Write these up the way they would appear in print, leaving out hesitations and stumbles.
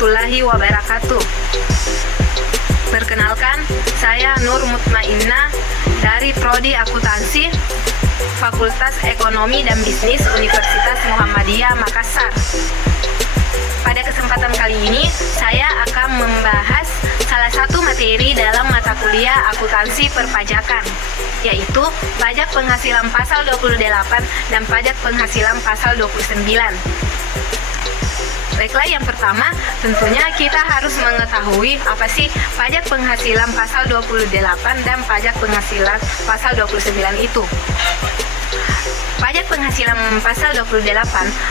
warahmatullahi wabarakatuh. Perkenalkan, saya Nur Mutmainnah dari Prodi Akuntansi Fakultas Ekonomi dan Bisnis Universitas Muhammadiyah Makassar. Pada kesempatan kali ini, saya akan membahas salah satu materi dalam mata kuliah akuntansi perpajakan, yaitu pajak penghasilan pasal 28 dan pajak penghasilan pasal 29. Baiklah, yang pertama tentunya kita harus mengetahui apa sih pajak penghasilan pasal 28 dan pajak penghasilan pasal 29 itu. Pajak penghasilan pasal 28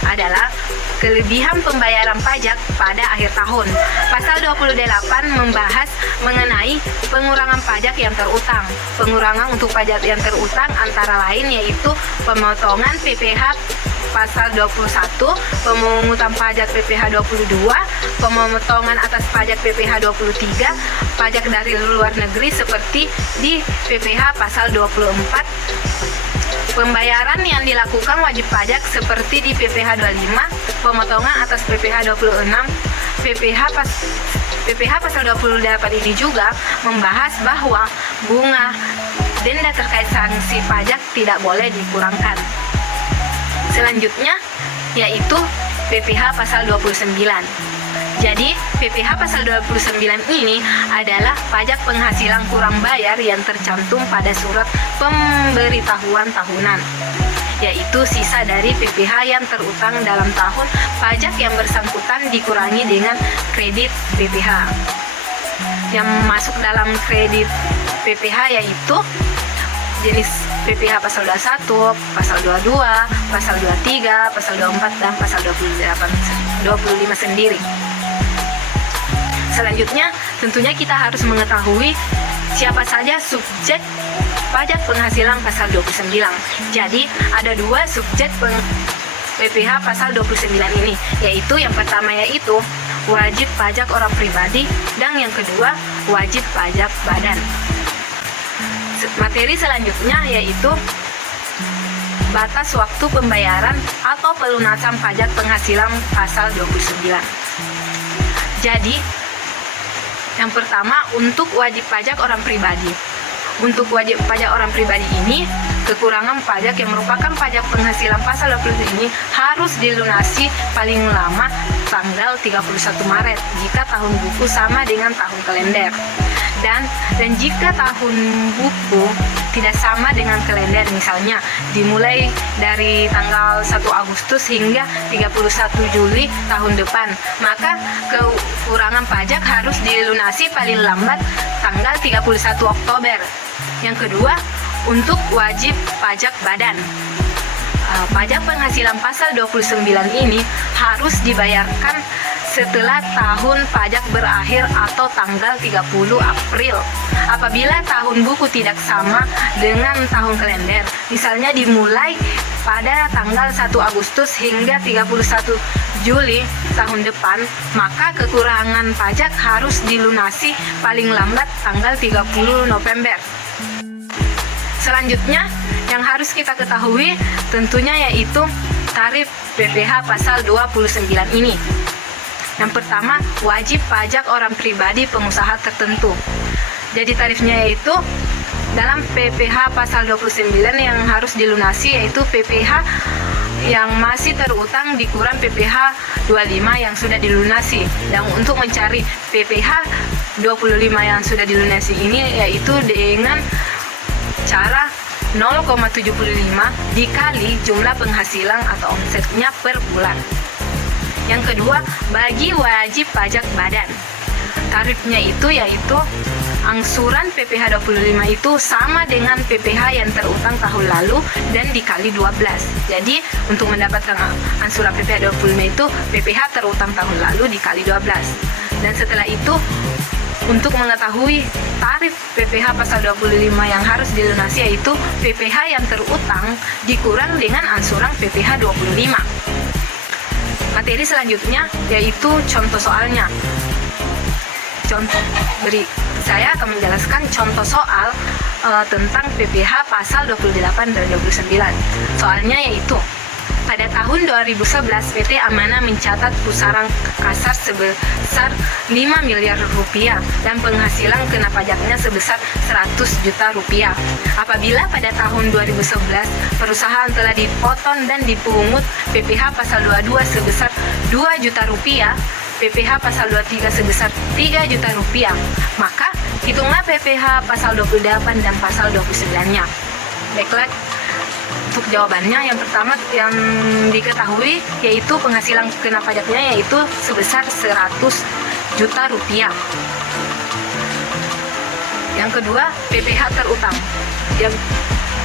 adalah kelebihan pembayaran pajak pada akhir tahun. Pasal 28 membahas mengenai pengurangan pajak yang terutang. Pengurangan untuk pajak yang terutang antara lain yaitu pemotongan PPh pasal 21, pemungutan pajak PPh 22, pemotongan atas pajak PPh 23, pajak dari luar negeri seperti di PPh pasal 24, pembayaran yang dilakukan wajib pajak seperti di PPh 25, pemotongan atas PPh 26, PPh pasal 28 ini juga membahas bahwa bunga denda terkait sanksi pajak tidak boleh dikurangkan. Selanjutnya yaitu PPh pasal 29. Jadi PPh pasal 29 ini adalah pajak penghasilan kurang bayar yang tercantum pada surat pemberitahuan tahunan, yaitu sisa dari PPh yang terutang dalam tahun pajak yang bersangkutan dikurangi dengan kredit PPh. Yang masuk dalam kredit PPh yaitu jenis PPh pasal 21, pasal 22, pasal 23, pasal 24, dan pasal 25 sendiri. Selanjutnya, tentunya kita harus mengetahui siapa saja subjek pajak penghasilan pasal 29. Jadi, ada dua subjek PPh pasal 29 ini, yaitu yang pertama yaitu wajib pajak orang pribadi dan yang kedua wajib pajak badan. Materi selanjutnya yaitu batas waktu pembayaran atau pelunasan pajak penghasilan pasal 29. Jadi, yang pertama untuk wajib pajak orang pribadi. Untuk wajib pajak orang pribadi ini, kekurangan pajak yang merupakan pajak penghasilan pasal 20 ini harus dilunasi paling lama tanggal 31 Maret jika tahun buku sama dengan tahun kalender. Dan jika tahun buku tidak sama dengan kalender, misalnya dimulai dari tanggal 1 Agustus hingga 31 Juli tahun depan, maka kekurangan pajak harus dilunasi paling lambat tanggal 31 Oktober. Yang kedua, untuk wajib pajak badan. Pajak penghasilan pasal 29 ini harus dibayarkan setelah tahun pajak berakhir atau tanggal 30 April. Apabila tahun buku tidak sama dengan tahun kalender, misalnya dimulai pada tanggal 1 Agustus hingga 31 Juli tahun depan, maka kekurangan pajak harus dilunasi paling lambat tanggal 30 November. Selanjutnya yang harus kita ketahui tentunya yaitu tarif PPh pasal 29 ini. Yang pertama, wajib pajak orang pribadi pengusaha tertentu. Jadi tarifnya yaitu dalam PPh pasal 29 yang harus dilunasi yaitu PPh yang masih terutang dikurang PPh 25 yang sudah dilunasi. Dan untuk mencari PPh 25 yang sudah dilunasi ini yaitu dengan cara 0,75 dikali jumlah penghasilan atau omsetnya per bulan. Yang kedua, bagi wajib pajak badan. Tarifnya itu yaitu angsuran PPh 25 itu sama dengan PPh yang terutang tahun lalu dan dikali 12. Jadi, untuk mendapatkan angsuran PPh 25 itu PPh terutang tahun lalu dikali 12. Dan setelah itu, untuk mengetahui tarif PPh pasal 25 yang harus dilunasi yaitu PPh yang terutang dikurang dengan angsuran PPh 25. Materi selanjutnya yaitu contoh soalnya. Saya akan menjelaskan contoh soal tentang PPh pasal 28 dan 29. Soalnya yaitu pada tahun tahun 2011 PT Amana mencatat pusaran kasar sebesar 5 miliar rupiah dan penghasilan kena pajaknya sebesar 100 juta rupiah. Apabila pada tahun 2011 perusahaan telah dipotong dan dipungut PPh pasal 22 sebesar 2 juta rupiah, PPh pasal 23 sebesar 3 juta rupiah, maka hitunglah PPh pasal 28 dan pasal 29-nya. Baiklah, untuk jawabannya yang pertama yang diketahui yaitu penghasilan kena pajaknya yaitu sebesar 100 juta rupiah. Yang kedua, PPh terutang. Yang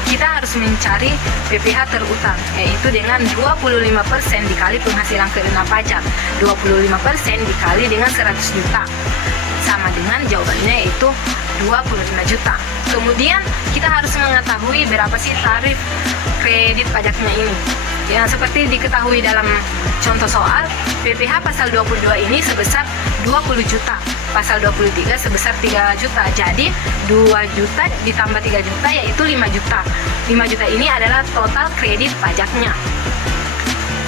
kita harus mencari PPh terutang yaitu dengan 25% dikali penghasilan kena pajak. 25% dikali dengan 100 juta. Sama dengan jawabannya yaitu 25 juta. Kemudian kita harus mengetahui berapa sih tarif kredit pajaknya ini. Yang seperti diketahui dalam contoh soal, PPh pasal 22 ini sebesar 20 juta, pasal 23 sebesar 3 juta. Jadi 2 juta ditambah 3 juta yaitu 5 juta. 5 juta ini adalah total kredit pajaknya.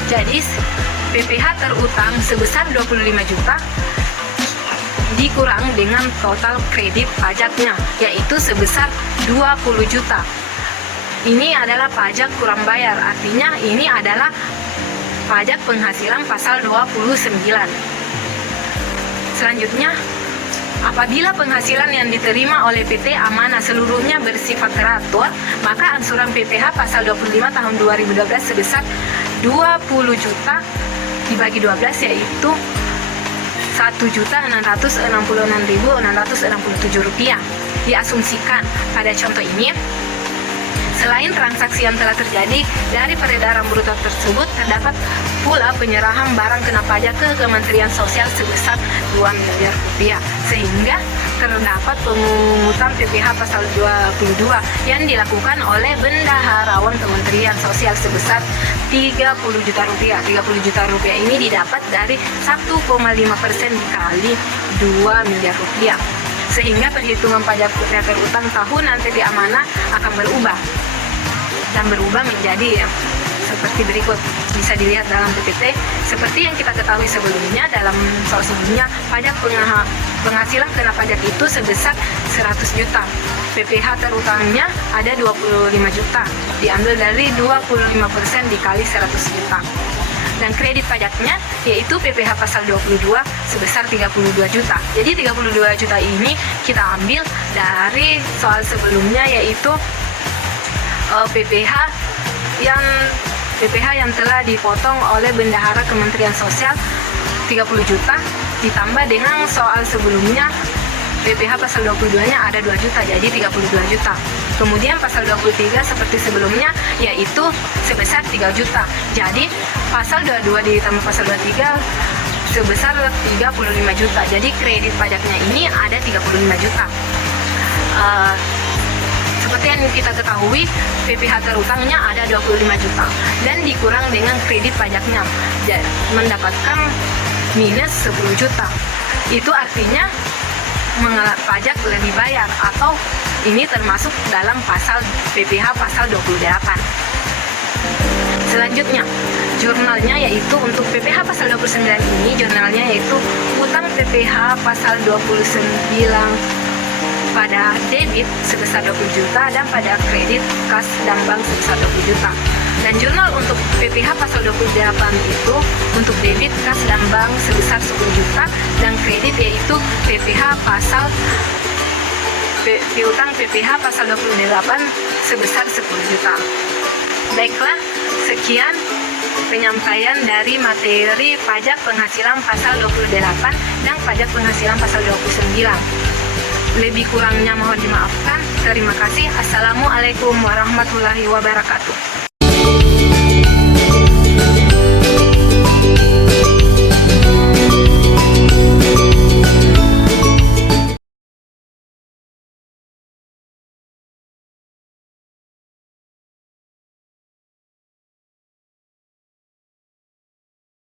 Jadi PPh terutang sebesar 25 juta dikurang dengan total kredit pajaknya yaitu sebesar 20 juta. Ini adalah pajak kurang bayar, artinya ini adalah pajak penghasilan pasal 29. Selanjutnya, apabila penghasilan yang diterima oleh PT Amana seluruhnya bersifat teratur, maka angsuran PPh pasal 25 tahun 2012 sebesar 20 juta dibagi 12 yaitu 1.666.667 rupiah. Diasumsikan pada contoh ini, selain transaksi yang telah terjadi dari peredaran bruto tersebut, terdapat pula penyerahan barang kena pajak ke Kementerian Sosial sebesar 2 miliar rupiah, sehingga terdapat pemungutan PPh pasal 22 yang dilakukan oleh bendaharawan Kementerian Sosial sebesar 30 juta rupiah. 30 juta rupiah ini didapat dari 1,5% dikali 2 miliar rupiah. Sehingga perhitungan pajak terutang tahunan PT Amana akan berubah menjadi seperti berikut. Bisa dilihat dalam PPT seperti yang kita ketahui sebelumnya dalam soal sebelumnya, pajak penghasilan kena pajak itu sebesar 100 juta. PPh terutangnya ada 25 juta, diambil dari 25% dikali 100 juta. Dan kredit pajaknya yaitu PPh pasal 22 sebesar 32 juta. Jadi 32 juta ini kita ambil dari soal sebelumnya yaitu PPh yang telah dipotong oleh bendahara Kementerian Sosial 30 juta ditambah dengan soal sebelumnya PPh pasal 22-nya ada 2 juta, jadi 32 juta. Kemudian pasal 23 seperti sebelumnya yaitu sebesar 3 juta. Jadi pasal 22 ditambah pasal 23 sebesar 35 juta. Jadi kredit pajaknya ini ada 35 juta. Seperti yang kita ketahui, PPh terutangnya ada 25 juta dan dikurang dengan kredit pajaknya mendapatkan minus 10 juta. Itu artinya pajak lebih bayar atau ini termasuk dalam pasal PPh pasal 28. Selanjutnya, jurnalnya yaitu untuk PPh pasal 29 ini jurnalnya yaitu utang PPh pasal 29 pada debit sebesar 20 juta dan pada kredit kas dan bank sebesar 20 juta. Dan jurnal untuk PPh pasal 28 itu untuk debit kas dan bank sebesar 10 juta dan kredit yaitu PPh pasal piutang PPh pasal 28 sebesar 10 juta. Baiklah, sekian penyampaian dari materi pajak penghasilan pasal 28 dan pajak penghasilan pasal 29. Lebih kurangnya mohon dimaafkan. Terima kasih. Assalamualaikum warahmatullahi wabarakatuh.